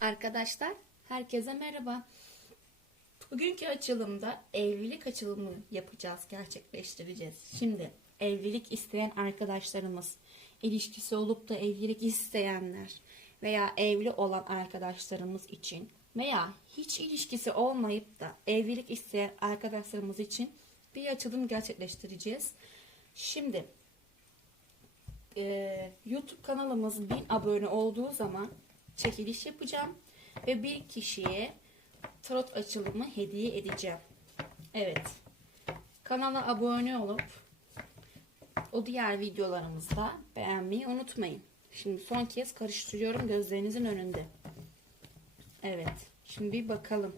Arkadaşlar herkese merhaba. Bugünkü açılımda evlilik açılımı yapacağız, gerçekleştireceğiz. Şimdi evlilik isteyen arkadaşlarımız, ilişkisi olup da evlilik isteyenler veya evli olan arkadaşlarımız için veya hiç ilişkisi olmayıp da evlilik isteyen arkadaşlarımız için bir açılım gerçekleştireceğiz. Şimdi e, YouTube kanalımız 1000 abone olduğu zaman çekiliş yapacağım ve bir kişiye tarot açılımı hediye edeceğim. Evet. Kanala abone olup o diğer videolarımızda beğenmeyi unutmayın. Şimdi son kez karıştırıyorum gözlerinizin önünde. Evet. Şimdi bir bakalım.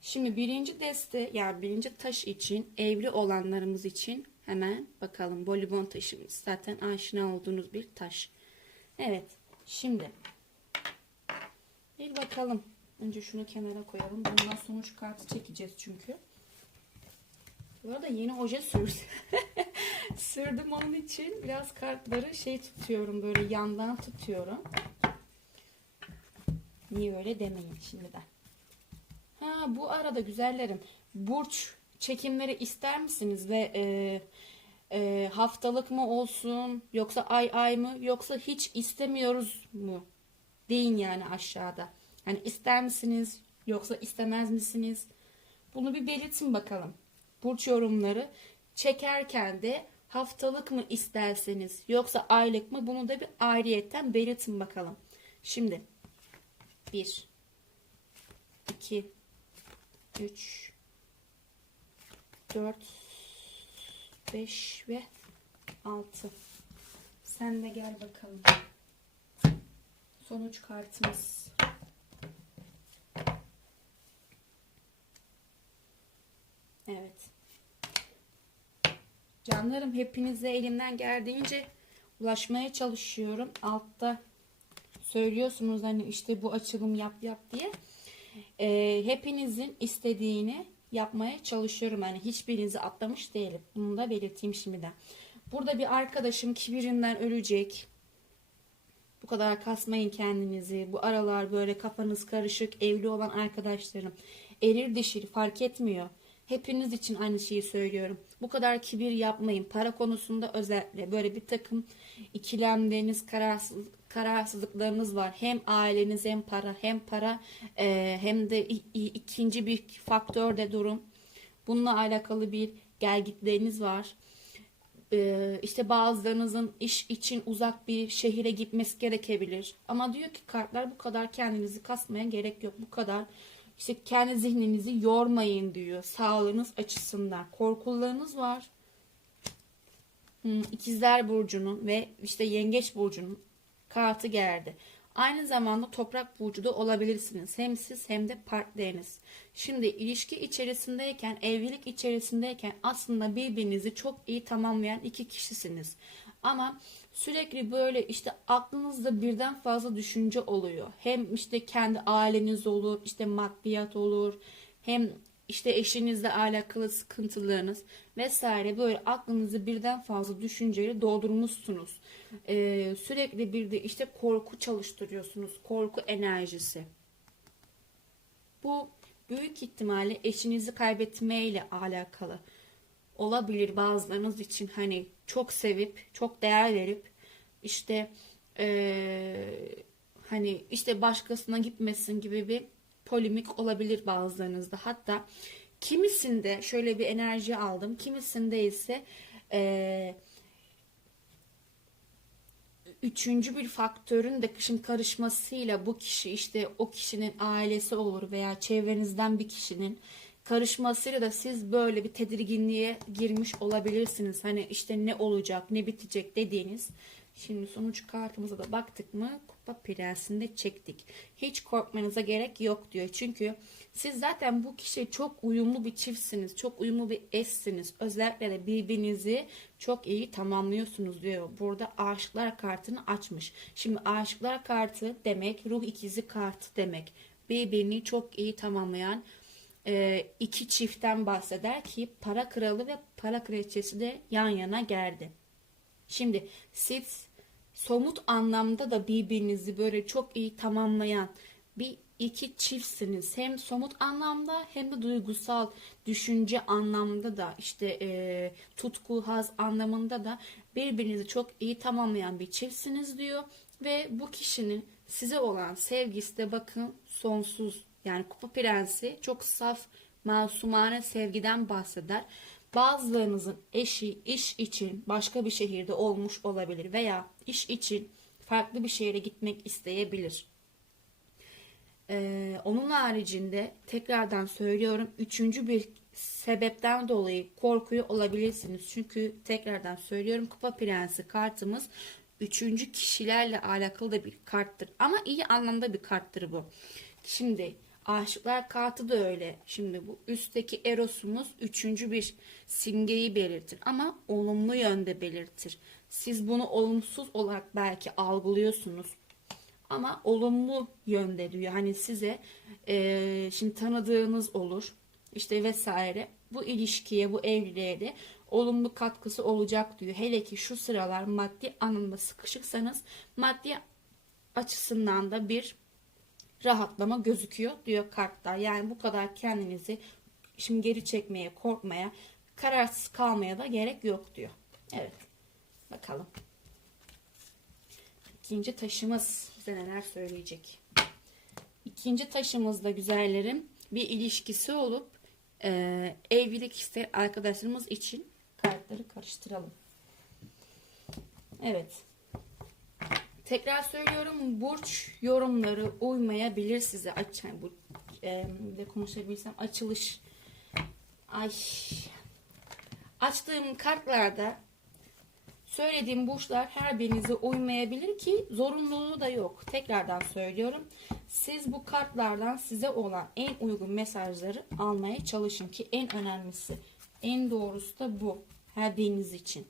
Şimdi birinci deste yani birinci taş için evli olanlarımız için hemen bakalım. Bolibon taşımız. Zaten aşina olduğunuz bir taş. Evet. Şimdi bir bakalım. Önce şunu kenara koyalım. Bundan sonuç kartı çekeceğiz çünkü. Bu arada yeni oje sürdüm. Sürdüm onun için biraz kartları şey tutuyorum böyle yandan tutuyorum. Niye öyle demeyin şimdiden. Ha bu arada güzellerim burç çekimleri ister misiniz ve e, e, haftalık mı olsun yoksa ay ay mı yoksa hiç istemiyoruz mu deyin yani aşağıda. Hani ister misiniz yoksa istemez misiniz? Bunu bir belirtin bakalım. Burç yorumları çekerken de haftalık mı isterseniz yoksa aylık mı bunu da bir ayrıyetten belirtin bakalım. Şimdi 1 2 3 4 5 ve 6 sen de gel bakalım. Sonuç kartımız. Evet. Canlarım hepinize elimden geldiğince ulaşmaya çalışıyorum. Altta söylüyorsunuz hani işte bu açılım yap yap diye. Ee, hepinizin istediğini yapmaya çalışıyorum. Hani hiçbirinizi atlamış değilim. Bunu da belirteyim şimdiden. Burada bir arkadaşım kibirinden ölecek. Bu kadar kasmayın kendinizi. Bu aralar böyle kafanız karışık, evli olan arkadaşlarım. Erir dişil fark etmiyor. Hepiniz için aynı şeyi söylüyorum. Bu kadar kibir yapmayın. Para konusunda özellikle böyle bir takım ikilemleriniz, kararsız, kararsızlıklarınız var. Hem aileniz hem para hem para e, hem de ikinci bir faktör de durum. Bununla alakalı bir gelgitleriniz var. Ee, işte bazılarınızın iş için uzak bir şehire gitmesi gerekebilir. Ama diyor ki kartlar bu kadar kendinizi kasmaya gerek yok. Bu kadar işte kendi zihninizi yormayın diyor. Sağlığınız açısından. Korkularınız var. Hmm, İkizler Burcu'nun ve işte Yengeç Burcu'nun kartı geldi. Aynı zamanda toprak burcu da olabilirsiniz. Hem siz hem de partneriniz. Şimdi ilişki içerisindeyken, evlilik içerisindeyken aslında birbirinizi çok iyi tamamlayan iki kişisiniz. Ama sürekli böyle işte aklınızda birden fazla düşünce oluyor. Hem işte kendi aileniz olur, işte maddiyat olur, hem işte eşinizle alakalı sıkıntılarınız vesaire böyle aklınızı birden fazla düşünceyle doldurmuşsunuz. Ee, sürekli bir de işte korku çalıştırıyorsunuz. Korku enerjisi. Bu büyük ihtimalle eşinizi kaybetmeyle alakalı olabilir bazılarınız için hani çok sevip çok değer verip işte eee, hani işte başkasına gitmesin gibi bir polemik olabilir bazılarınızda hatta kimisinde şöyle bir enerji aldım kimisinde ise eee üçüncü bir faktörün de kışın karışmasıyla bu kişi işte o kişinin ailesi olur veya çevrenizden bir kişinin karışmasıyla da siz böyle bir tedirginliğe girmiş olabilirsiniz. Hani işte ne olacak, ne bitecek dediğiniz. Şimdi sonuç kartımıza da baktık mı kupa prensinde çektik. Hiç korkmanıza gerek yok diyor. Çünkü siz zaten bu kişiye çok uyumlu bir çiftsiniz. Çok uyumlu bir eşsiniz. Özellikle de birbirinizi çok iyi tamamlıyorsunuz diyor. Burada aşıklar kartını açmış. Şimdi aşıklar kartı demek ruh ikizi kartı demek. Birbirini çok iyi tamamlayan e, iki çiftten bahseder ki para kralı ve para kraliçesi de yan yana geldi. Şimdi siz somut anlamda da birbirinizi böyle çok iyi tamamlayan bir iki çiftsiniz. Hem somut anlamda hem de duygusal düşünce anlamda da işte e, tutku, haz anlamında da birbirinizi çok iyi tamamlayan bir çiftsiniz diyor. Ve bu kişinin size olan sevgisi de bakın sonsuz. Yani Kupa Prensi çok saf, masumane sevgiden bahseder. Bazılarınızın eşi iş için başka bir şehirde olmuş olabilir veya iş için farklı bir şehre gitmek isteyebilir. Ee, onun haricinde tekrardan söylüyorum üçüncü bir sebepten dolayı korkuyor olabilirsiniz. Çünkü tekrardan söylüyorum Kupa Prensi kartımız üçüncü kişilerle alakalı da bir karttır. Ama iyi anlamda bir karttır bu. Şimdi aşıklar kartı da öyle. Şimdi bu üstteki Eros'umuz üçüncü bir simgeyi belirtir. Ama olumlu yönde belirtir. Siz bunu olumsuz olarak belki algılıyorsunuz ama olumlu yönde diyor. Hani size e, şimdi tanıdığınız olur işte vesaire bu ilişkiye bu evliliğe de olumlu katkısı olacak diyor. Hele ki şu sıralar maddi anlamda sıkışıksanız maddi açısından da bir rahatlama gözüküyor diyor kartlar. Yani bu kadar kendinizi şimdi geri çekmeye, korkmaya, kararsız kalmaya da gerek yok diyor. Evet. Bakalım. İkinci taşımız bize neler söyleyecek? İkinci taşımızda güzellerim bir ilişkisi olup e, evlilik isteyen arkadaşlarımız için kartları karıştıralım. Evet. Tekrar söylüyorum burç yorumları uymayabilir size. Aç, yani bu e, de konuşabilsem açılış. Ay. Açtığım kartlarda Söylediğim burçlar her birinize uymayabilir ki zorunluluğu da yok. Tekrardan söylüyorum. Siz bu kartlardan size olan en uygun mesajları almaya çalışın ki en önemlisi, en doğrusu da bu. Her biriniz için.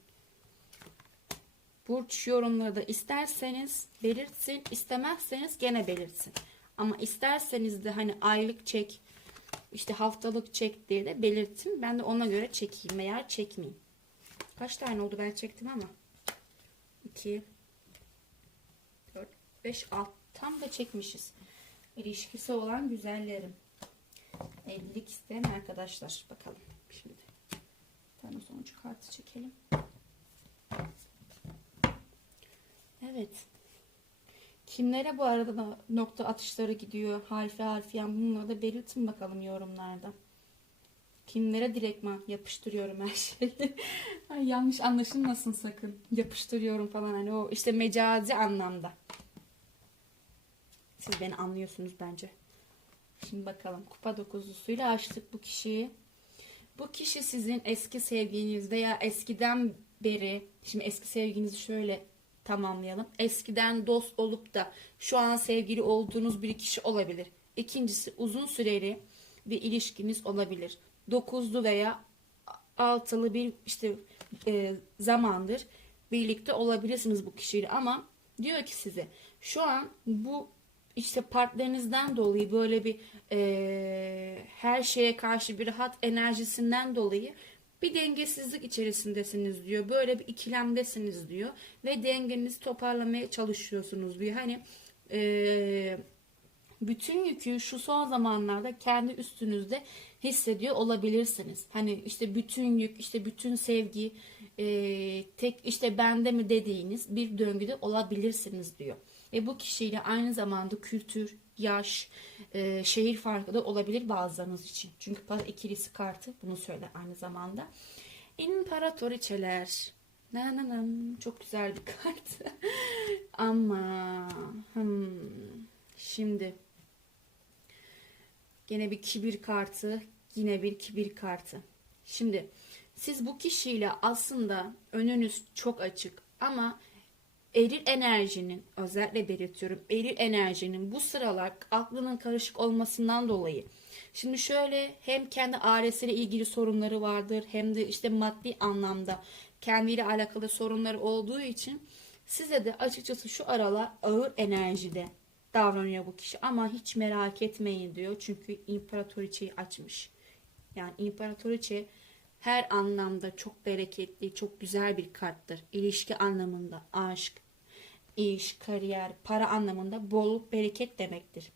Burç yorumları da isterseniz belirtsin, istemezseniz gene belirtsin. Ama isterseniz de hani aylık çek, işte haftalık çek diye de belirtin. Ben de ona göre çekeyim veya çekmeyeyim. Kaç tane oldu ben çektim ama. 2 4 5 6 tam da çekmişiz. İlişkisi olan güzellerim. Evlilik isteyen arkadaşlar. Bakalım şimdi. Bir tane sonucu kartı çekelim. Evet. Kimlere bu arada da nokta atışları gidiyor? Harfi harfiyen bunları da belirtin bakalım yorumlarda. Kimlere direktman yapıştırıyorum her şeyi. Ay, yanlış anlaşılmasın sakın. Yapıştırıyorum falan hani o işte mecazi anlamda. Siz beni anlıyorsunuz bence. Şimdi bakalım kupa dokuzlusuyla açtık bu kişiyi. Bu kişi sizin eski sevginiz veya eskiden beri şimdi eski sevginizi şöyle tamamlayalım. Eskiden dost olup da şu an sevgili olduğunuz bir kişi olabilir. İkincisi uzun süreli bir ilişkiniz olabilir dokuzlu veya altılı bir işte e, zamandır birlikte olabilirsiniz bu kişiyle ama diyor ki size şu an bu işte partnerinizden dolayı böyle bir e, her şeye karşı bir rahat enerjisinden dolayı bir dengesizlik içerisindesiniz diyor. Böyle bir ikilemdesiniz diyor. Ve dengenizi toparlamaya çalışıyorsunuz diyor. Hani e, bütün yükü şu son zamanlarda kendi üstünüzde hissediyor olabilirsiniz. Hani işte bütün yük, işte bütün sevgi e, tek işte bende mi dediğiniz bir döngüde olabilirsiniz diyor. Ve bu kişiyle aynı zamanda kültür, yaş, e, şehir farkı da olabilir bazılarınız için. Çünkü ikilisi kartı bunu söyler aynı zamanda. İmparatoriçeler. Nananam. Çok güzel bir kart. Ama hmm, şimdi Gene bir kibir kartı. Yine bir kibir kartı. Şimdi siz bu kişiyle aslında önünüz çok açık ama eril enerjinin özellikle belirtiyorum eril enerjinin bu sıralar aklının karışık olmasından dolayı şimdi şöyle hem kendi ailesiyle ilgili sorunları vardır hem de işte maddi anlamda kendiyle alakalı sorunları olduğu için size de açıkçası şu aralar ağır enerjide davranıyor bu kişi ama hiç merak etmeyin diyor. Çünkü imparatoriçeyi açmış. Yani imparatoriçe her anlamda çok bereketli, çok güzel bir karttır. İlişki anlamında, aşk, iş, kariyer, para anlamında bolluk, bereket demektir.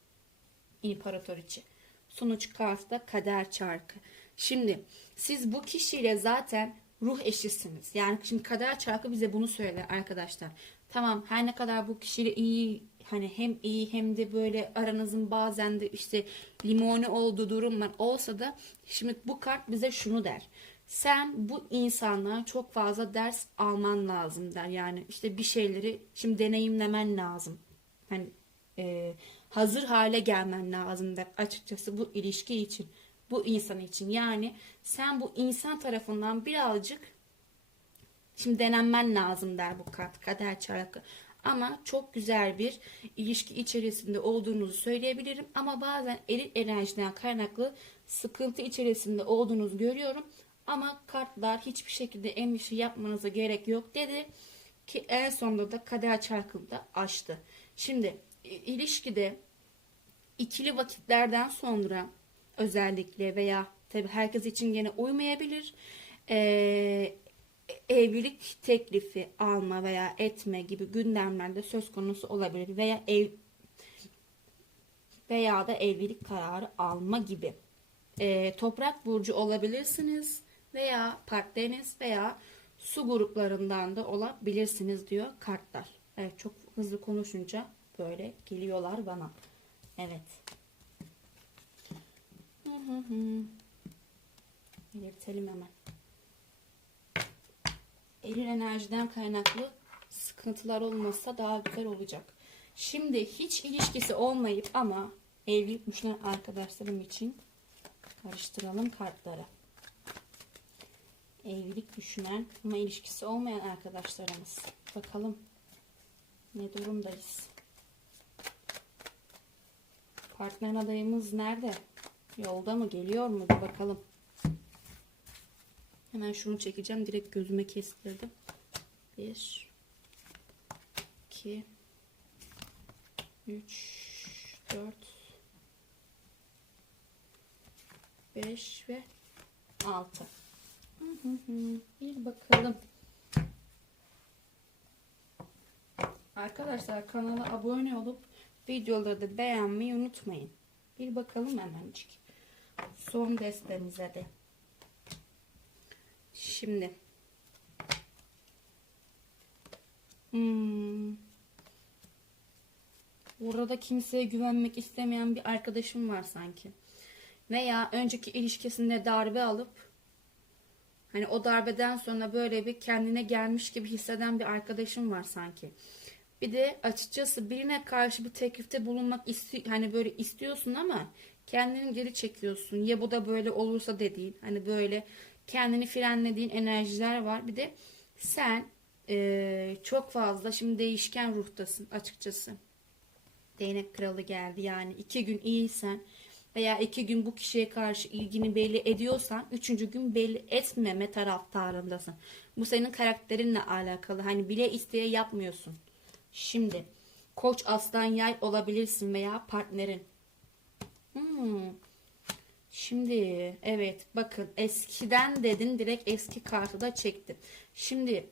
İmparatoriçe. Sonuç kartı da kader çarkı. Şimdi siz bu kişiyle zaten ruh eşisiniz. Yani şimdi kader çarkı bize bunu söyler arkadaşlar. Tamam her ne kadar bu kişiyle iyi hani hem iyi hem de böyle aranızın bazen de işte limoni olduğu durumlar olsa da şimdi bu kart bize şunu der. Sen bu insanlara çok fazla ders alman lazım der. Yani işte bir şeyleri şimdi deneyimlemen lazım. Hani e, hazır hale gelmen lazım der açıkçası bu ilişki için. Bu insan için. Yani sen bu insan tarafından birazcık Şimdi denenmen lazım der bu kart kader çarkı. Ama çok güzel bir ilişki içerisinde olduğunuzu söyleyebilirim. Ama bazen eril enerjiden kaynaklı sıkıntı içerisinde olduğunuzu görüyorum. Ama kartlar hiçbir şekilde endişe yapmanıza gerek yok dedi. Ki en sonunda da kader çarkını da açtı. Şimdi ilişkide ikili vakitlerden sonra özellikle veya tabi herkes için gene uymayabilir. Ee, evlilik teklifi alma veya etme gibi gündemlerde söz konusu olabilir veya ev veya da evlilik kararı alma gibi. Ee, toprak burcu olabilirsiniz veya partneriniz veya su gruplarından da olabilirsiniz diyor kartlar. Evet çok hızlı konuşunca böyle geliyorlar bana. Evet. Hı. Belirtelim hemen. Eril enerjiden kaynaklı sıkıntılar olmasa daha güzel olacak. Şimdi hiç ilişkisi olmayıp ama evlilik düşünen arkadaşlarım için karıştıralım kartları. Evlilik düşünen ama ilişkisi olmayan arkadaşlarımız. Bakalım ne durumdayız. Partner adayımız nerede? Yolda mı? Geliyor mu? Bir bakalım. Hemen şunu çekeceğim. Direkt gözüme kestirdim. 1 2 3 4 5 ve 6 Bir bakalım. Arkadaşlar kanala abone olup videoları da beğenmeyi unutmayın. Bir bakalım hemencik. Son destemize de. Şimdi. Hmm. Kimseye güvenmek istemeyen bir arkadaşım var sanki. Veya önceki ilişkisinde darbe alıp hani o darbeden sonra böyle bir kendine gelmiş gibi hisseden bir arkadaşım var sanki. Bir de açıkçası birine karşı bir teklifte bulunmak isti hani böyle istiyorsun ama kendini geri çekiyorsun. Ya bu da böyle olursa dediğin hani böyle kendini frenlediğin enerjiler var. Bir de sen eee, çok fazla şimdi değişken ruhtasın açıkçası. Değnek kralı geldi yani iki gün iyiysen veya iki gün bu kişiye karşı ilgini belli ediyorsan üçüncü gün belli etmeme taraftarındasın. Bu senin karakterinle alakalı. Hani bile isteye yapmıyorsun. Şimdi koç aslan yay olabilirsin veya partnerin. Hmm. Şimdi evet bakın eskiden dedin direkt eski kartı da çektim. Şimdi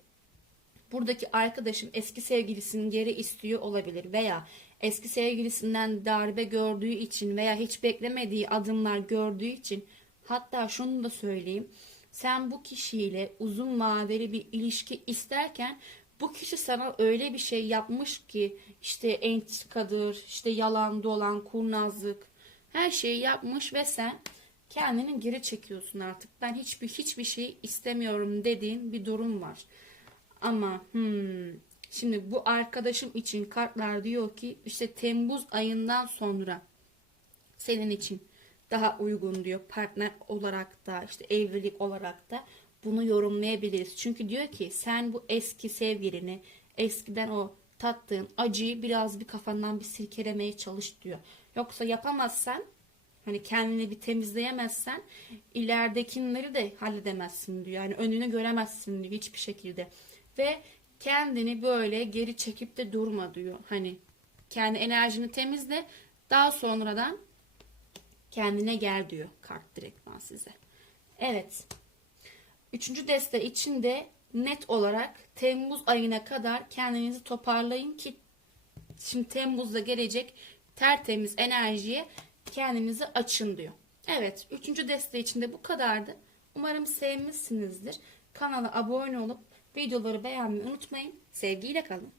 buradaki arkadaşım eski sevgilisini geri istiyor olabilir veya eski sevgilisinden darbe gördüğü için veya hiç beklemediği adımlar gördüğü için hatta şunu da söyleyeyim. Sen bu kişiyle uzun vadeli bir ilişki isterken bu kişi sana öyle bir şey yapmış ki işte entikadır, işte yalan dolan, kurnazlık her şeyi yapmış ve sen kendini geri çekiyorsun artık. Ben hiçbir hiçbir şey istemiyorum dediğin bir durum var. Ama hmm, şimdi bu arkadaşım için kartlar diyor ki işte Temmuz ayından sonra senin için daha uygun diyor partner olarak da işte evlilik olarak da bunu yorumlayabiliriz. Çünkü diyor ki sen bu eski sevgilini eskiden o tattığın acıyı biraz bir kafandan bir silkelemeye çalış diyor. Yoksa yapamazsan hani kendini bir temizleyemezsen ileridekileri de halledemezsin diyor. Yani önünü göremezsin diyor hiçbir şekilde. Ve kendini böyle geri çekip de durma diyor. Hani kendi enerjini temizle daha sonradan kendine gel diyor kart direktman size. Evet. Üçüncü deste içinde net olarak Temmuz ayına kadar kendinizi toparlayın ki şimdi Temmuz'da gelecek tertemiz enerjiye kendinizi açın diyor. Evet, üçüncü deste içinde bu kadardı. Umarım sevmişsinizdir. Kanala abone olup videoları beğenmeyi unutmayın. Sevgiyle kalın.